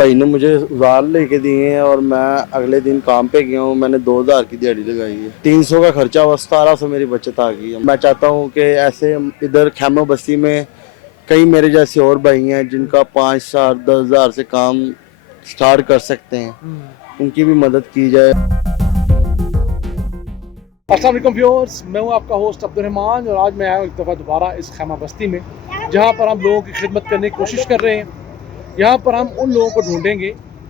भाई ने मुझे उधार लेके दिए हैं और मैं अगले दिन काम पे गया हूँ। मैंने 2000 की दिहाड़ी लगाई है, 300 का खर्चा हुआ, 1700 मेरी बचत आ गई है। मैं चाहता हूँ कि ऐसे इधर खैमा बस्ती में कई मेरे जैसे और भाई हैं जिनका 5,000 10,000 से काम स्टार्ट कर सकते हैं, उनकी भी मदद की जाए। अस्सलाम वालेकुम व्यूअर्स, मैं हूं आपका होस्ट अब्दुल रहमान और आज मैं आया हूं एक दफ़ा दोबारा इस खैमा बस्ती में, जहां पर हम लोगों की खिदमत करने की कोशिश कर रहे हैं। यहां पर हम उन लोगों को ढूंढेंगे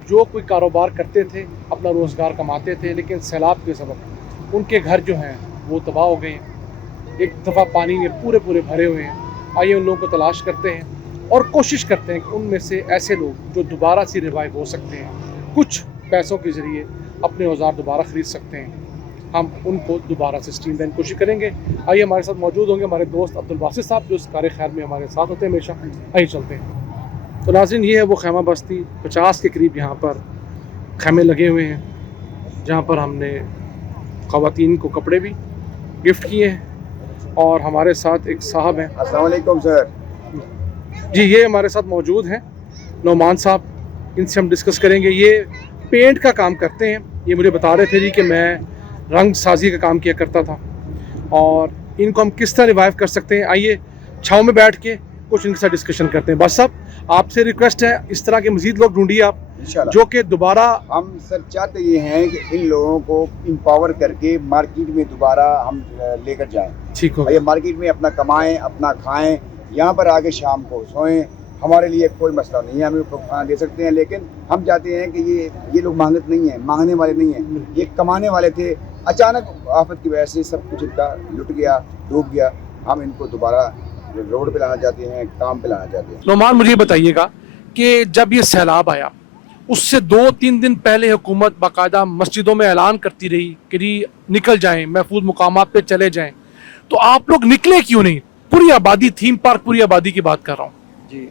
जो कोई कारोबार करते थे, अपना रोज़गार कमाते थे, लेकिन सैलाब के सबब उनके घर जो हैं वो तबाह हो गए हैं। एक दफ़ा पानी में पूरे भरे हुए हैं। आइए उन लोगों को तलाश करते हैं और कोशिश करते हैं कि उनमें से ऐसे लोग जो दोबारा से रिवाइव हो सकते हैं, कुछ पैसों के ज़रिए अपने औजार दोबारा ख़रीद सकते हैं, हम उनको दोबारा से स्टीम लाइन कोशिश करेंगे। आइए हमारे साथ मौजूद होंगे हमारे दोस्त अब्दुल बासित साहब, जो इस कार्य खैर में हमारे साथ होते हैं हमेशा। आइए चलते हैं। तो नाज़रीन, ये है वो खैमा बस्ती, 50 के करीब यहाँ पर खैमे लगे हुए हैं, जहाँ पर हमने ख़वातीन को कपड़े भी गिफ्ट किए हैं। और हमारे साथ एक साहब हैं। अस्सलाम वालेकुम सर। जी, ये हमारे साथ मौजूद हैं नौमान साहब, इनसे हम डिस्कस करेंगे। ये पेंट का काम करते हैं। ये मुझे बता रहे थे जी कि मैं रंग साजी का काम किया करता था और इनको हम किस तरह रिवाइव कर सकते हैं। आइए छाँव में बैठ के कुछ इनके साथ डिस्कशन करते हैं। बस साहब, आपसे रिक्वेस्ट है, इस तरह के मज़ीद लोग ढूंढिए आप इंशाल्लाह। जो कि दोबारा हम सर चाहते ये हैं कि इन लोगों को इम्पावर करके मार्केट में दोबारा हम लेकर जाएं। ठीक हो। ये मार्केट में अपना कमाएं, अपना खाएं, यहाँ पर आके शाम को सोएं। हमारे लिए कोई मसला नहीं है, हम इनको खाना दे सकते हैं, लेकिन हम चाहते हैं कि ये लोग मांगने वाले नहीं हैं, ये कमाने वाले थे। अचानक आफत की वजह से सब कुछ इनका लुट गया, डूब गया। हम इनको दोबारा रोड पे लाना चाहते हैं, काम पे लाना चाहते हैं। नौमान, मुझे बताइएगा कि जब ये सैलाब आया उससे 2-3 दिन पहले हुकूमत बाकायदा मस्जिदों में ऐलान करती रही कि जी निकल जाएं, महफूज मुकामात पे चले जाएं, तो आप लोग निकले क्यों नहीं? पूरी आबादी, थीम पार्क पूरी आबादी की बात कर रहा हूँ। जी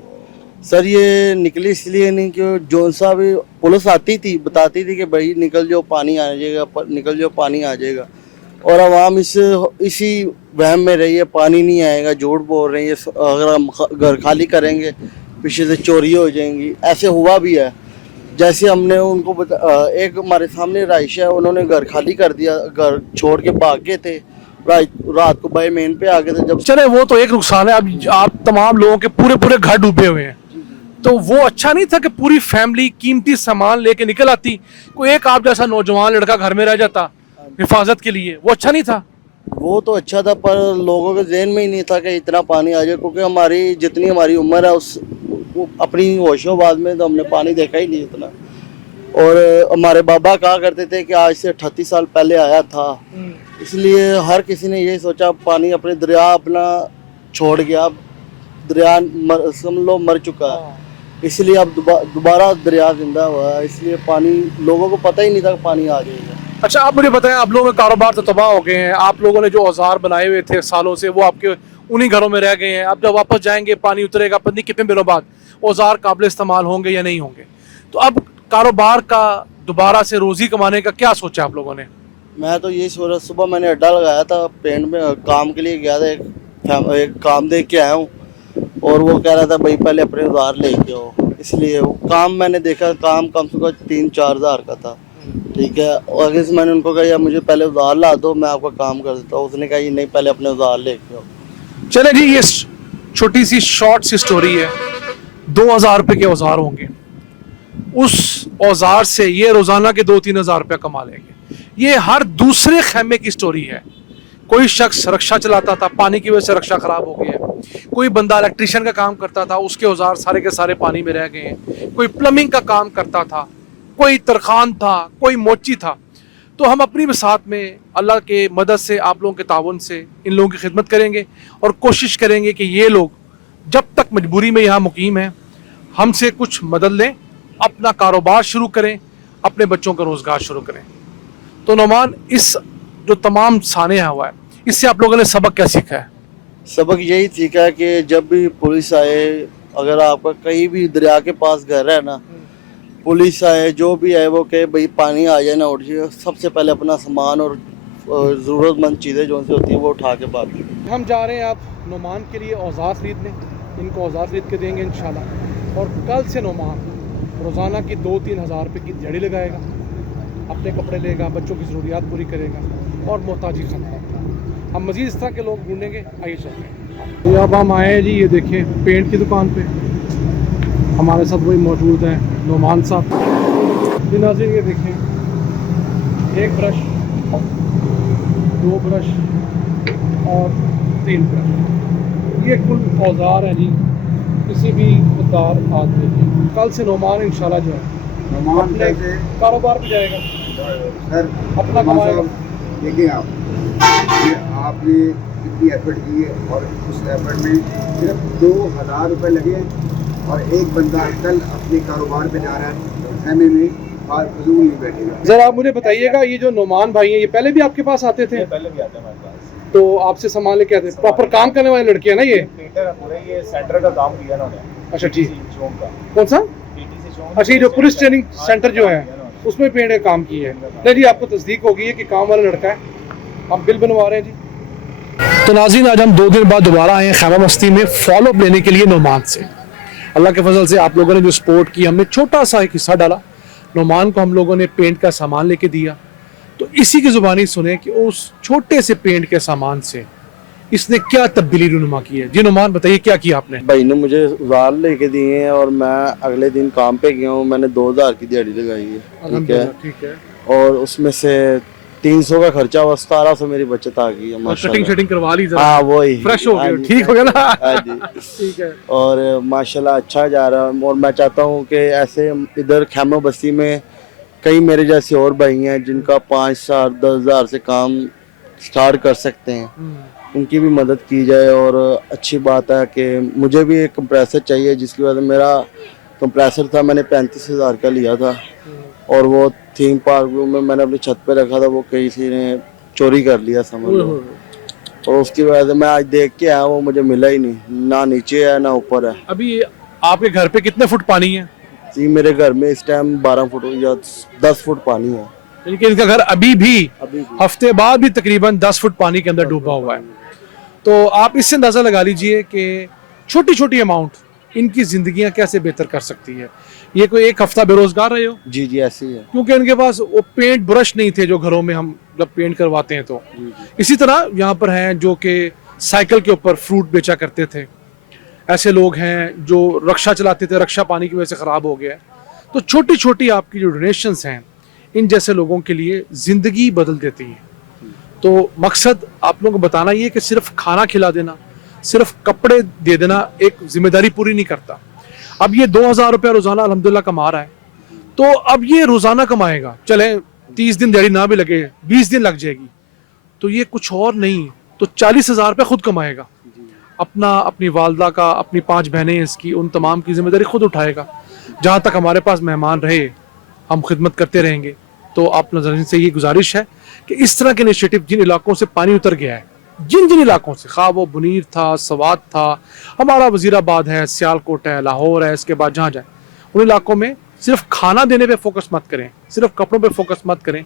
सर, ये निकली इसलिए नहीं कि जौन सा भी पुलिस आती थी बताती थी कि भाई निकल जाओ पानी आ जाएगा, निकल जाओ पानी आ जाएगा, और आवाम इसी वहम में रही है पानी नहीं आएगा, झूठ बोल रही है। अगर हम घर खाली करेंगे पीछे से चोरी हो जाएंगी। ऐसे हुआ भी है। जैसे हमने उनको एक हमारे सामने राइश है, उन्होंने घर खाली कर दिया, घर छोड़ के भाग गए थे, रात को बाई मेन पे आ गए थे। जब चले वो तो एक नुकसान है, अब आप तमाम लोगों के पूरे घर डूबे हुए हैं, तो वो अच्छा नहीं था कि पूरी फैमिली कीमती सामान लेके निकल आती, कोई एक आप जैसा नौजवान लड़का घर में रह जाता हिफाजत के लिए? वो अच्छा नहीं था? वो तो अच्छा था, पर लोगों के ज़हन में ही नहीं था कि इतना पानी आ जाए, क्योंकि जितनी हमारी उम्र है उस अपनी होशोबाद में तो हमने पानी देखा ही नहीं इतना। और हमारे बाबा कहा करते थे कि आज से 38 साल पहले आया था, इसलिए हर किसी ने यही सोचा पानी अपने दरिया अपना छोड़ गया, दरिया मर चुका है, इसलिए अब दोबारा दरिया जिंदा हुआ है, इसलिए पानी लोगों को पता ही नहीं था कि पानी आ जाएगा। अच्छा, आप मुझे बताएं, आप लोगों के कारोबार तो तबाह हो गए हैं, आप लोगों ने जो औजार बनाए हुए थे सालों से वो आपके उन्हीं घरों में रह गए हैं। अब जब वापस जाएंगे पानी उतरेगा, पता नहीं कितने दिनों बाद औजार काबिल इस्तेमाल होंगे या नहीं होंगे, तो अब कारोबार का दोबारा से रोजी कमाने का क्या सोचा आप लोगों ने? मैं तो यही सोच रहा, सुबह मैंने अड्डा लगाया था, पेंट में काम के लिए गया था, एक काम देख के आया हूँ, और वो कह रहा था भाई पहले अपने उधार लेके आओ, इसलिए वो काम मैंने देखा, काम कम से कम 3-4 हज़ार का था। ठीक है, और अगर मैंने उनको कहा यार मुझे पहले उधार ला दो, मैं आपका काम कर देता हूँ, उसने कहा ये नहीं, पहले अपने उधार लेके आओ। चले जी, ये छोटी सी शॉर्ट सी स्टोरी है। 2,000 रुपये के औजार होंगे, उस औजार से ये रोजाना के 2-3 हज़ार रुपया कमा लेंगे। ये हर दूसरे खैमे की स्टोरी है। कोई शख्स रक्षा चलाता था, पानी की वजह से रक्षा खराब हो गई है। कोई बंदा इलेक्ट्रिशियन का काम करता था, उसके औजार सारे के सारे पानी में रह गए हैं। कोई प्लम्बिंग का काम करता था, कोई तरखान था, कोई मोची था। तो हम अपनी बसात में अल्लाह के मदद से, आप लोगों के ताउन से इन लोगों की खिदमत करेंगे और कोशिश करेंगे कि ये लोग जब तक मजबूरी में यहाँ मुकीम हैं हमसे कुछ मदद लें, अपना कारोबार शुरू करें, अपने बच्चों का रोज़गार शुरू करें। तो नौमान, इस जो तमाम साने हुआ है, इससे आप लोगों ने सबक क्या सीखा है? सबक यही सीखा है कि जब भी पुलिस आए, अगर आपका कहीं भी दरिया के पास घर है ना, पुलिस आए जो भी आए, वो कहे भाई पानी आ जाए ना उठ जाए, सबसे पहले अपना सामान और ज़रूरतमंद चीज़ें जो सी होती है वो उठा के भाग। हम जा रहे हैं आप नौमान के लिए औजार खरीदने, इनको औजार खरीद के देंगे इंशाल्लाह। और कल से नौमान रोज़ाना की 2-3 हज़ार रुपये की दिहाड़ी लगाएगा, अपने कपड़े लेगा, बच्चों की ज़रूरियात पूरी करेगा और मोहताजी ख़त्म करता। हम मज़ीद इस तरह के लोग ढूंढेंगे, आइए चलते हैं। तो अब हम आए हैं जी, ये देखिए पेंट की दुकान पे हमारे साथ वही मौजूद हैं नोमान साहब। नाज़रीन ये देखें, एक ब्रश, 2 ब्रश और 3 ब्रश, ये कुल औजार हैं जी किसी भी खुददार आदमी की। कल से नोमान इंशाल्लाह जो है नोमान अपने कैसे कारोबार पे जाएगा, सर अपना कमाएगा। देखिए आपने कितनी एफर्ट की है और उस एफर्ट में सिर्फ 2000 रुपये लगे और एक बंदा कल अपने कारोबार पे जा रहा है, खेमे में फजूल नहीं बैठेगा। ज़रा आप मुझे बताइएगा, ये जो नोमान भाई हैं ये पहले भी आपके पास आते थे? पहले भी आते हैं हमारे पास। तो आपसे सामान लेके आते थे? प्रॉपर काम करने वाले लड़के हैं ना ये? पेंटर है पूरे, ये सेंटर का काम किया इन्होंने। अच्छा ठीक। चौक का कौन सा? PTC चौक। अच्छा, ये जो पुलिस ट्रेनिंग सेंटर जो है उसमें पेंट का काम की है। नहीं जी, आपको तस्दीक होगी है कि काम वाला लड़का है, हम बिल बनवा रहे हैं जी। तो नाज़रीन, आज हम 2 दिन बाद दोबारा आए हैं खैमा बस्ती में फॉलो अप लेने के लिए नोमान से। अल्लाह के फजल से आप लोगों ने जो सपोर्ट की, हमने छोटा सा एक हिस्सा डाला, नोमान को हम लोगों ने पेंट का सामान लेके दिया। तो इसी की ज़ुबानी सुने कि उस छोटे से पेंट के सामान से इसने क्या तब्दीली रूनुमा की है। जी नोमान बताइए, क्या किया आपने? भाई ने मुझे उधार लेके दिए हैं और मैं अगले दिन काम पे गया हूँ, मैंने 2000 की दिहाड़ी लगाई है, ठीक है। ठीक है। और उसमें से 300 का खर्चा हुआ, 1700 मेरी बचत आ गई है कटिंग माशाल्लाह। शटिंग करवा ली जरा? हाँ वही, फ्रेश हो हाँ गया, जी, ठीक हो गया ना? हाँ जी। ठीक है। और माशाल्लाह अच्छा जा रहा है। और मैं चाहता हूँ कि ऐसे इधर खैमा बस्ती में कई मेरे जैसे और भाई हैं जिनका 5,000 10,000 से काम स्टार्ट कर सकते हैं, उनकी भी मदद की जाए। और अच्छी बात है कि मुझे भी एक कंप्रेसर चाहिए, जिसकी वजह से मेरा कंप्रेसर था मैंने 35,000 का लिया था और वो थीम पार्क में मैंने अपनी छत पे रखा था, वो किसी ने चोरी कर लिया समझ लो। और उसकी वजह से मैं आज देख के आया, वो मुझे मिला ही नहीं, ना नीचे है ना ऊपर है। अभी आपके घर पे कितने फुट पानी है? जी मेरे घर में इस टाइम 12 फुट या 10 फुट पानी है। यानी कि इनका घर अभी भी अभी हफ्ते बाद भी तकरीबन 10 फुट पानी के अंदर डूबा हुआ है। तो आप इससे अंदाजा लगा लीजिए कि छोटी छोटी अमाउंट इनकी जिंदगियां कैसे बेहतर कर सकती है। ये कोई एक हफ्ता बेरोजगार रहे हो? जी जी ऐसे ही है। क्योंकि इनके पास वो पेंट ब्रश नहीं थे जो घरों में हम जब पेंट करवाते हैं तो। इसी तरह यहाँ पर हैं जो कि साइकिल के ऊपर फ्रूट बेचा करते थे, ऐसे लोग हैं जो रक्षा चलाते थे, रक्षा पानी की वजह से ख़राब हो गया है। तो छोटी छोटी आपकी जो डोनेशंस हैं इन जैसे लोगों के लिए ज़िंदगी बदल देती हैं। तो मकसद आप लोगों को बताना ये कि सिर्फ खाना खिला देना, सिर्फ कपड़े दे देना एक जिम्मेदारी पूरी नहीं करता। अब ये 2000 रुपया रोज़ाना अल्हम्दुलिल्लाह कमा रहा है, तो अब ये रोज़ाना कमाएगा, चले 30 दिन दिहाड़ी ना भी लगे, 20 दिन लग जाएगी, तो ये कुछ और नहीं तो 40,000 रुपया खुद कमाएगा। अपना, अपनी वालदा का, अपनी 5 बहनें इसकी, उन तमाम की जिम्मेदारी खुद उठाएगा। जहाँ तक हमारे पास मेहमान रहे हम खिदमत करते रहेंगे। तो आप नाज़रीन से ये गुजारिश है कि इस तरह के इनिशिएटिव जिन इलाकों से पानी उतर गया है, जिन जिन इलाकों से, खा वो बुनीर था, सवात था, हमारा वजीराबाद है, सियालकोट है, लाहौर है, इसके बाद जहाँ जाए उन इलाकों में सिर्फ खाना देने पे फोकस मत करें, सिर्फ कपड़ों पे फोकस मत करें।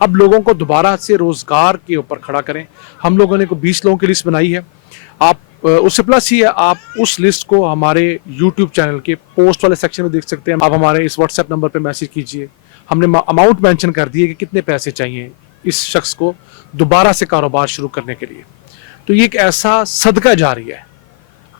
अब लोगों को दोबारा से रोज़गार के ऊपर खड़ा करें। हम लोगों ने को 20 लोगों की लिस्ट बनाई है, आप उससे प्लस ही है आप उस लिस्ट को हमारे YouTube चैनल के पोस्ट वाले सेक्शन में देख सकते हैं। आप हमारे इस WhatsApp नंबर पे मैसेज कीजिए, हमने अमाउंट मेंशन कर दी है कि कितने पैसे चाहिए इस शख्स को दोबारा से कारोबार शुरू करने के लिए। तो ये एक ऐसा सदका जारी है,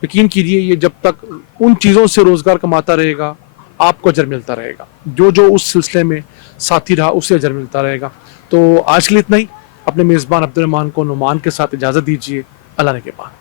यकीन कीजिए ये जब तक उन चीज़ों से रोज़गार कमाता रहेगा आपको अजर मिलता रहेगा, जो जो उस सिलसिले में साथी रहा उसे अजर मिलता रहेगा। तो आज के लिए इतना ही। अपने मेज़बान अब्दुल रहमान को नोमान के साथ इजाज़त दीजिए। अल्लाह ने के बाद।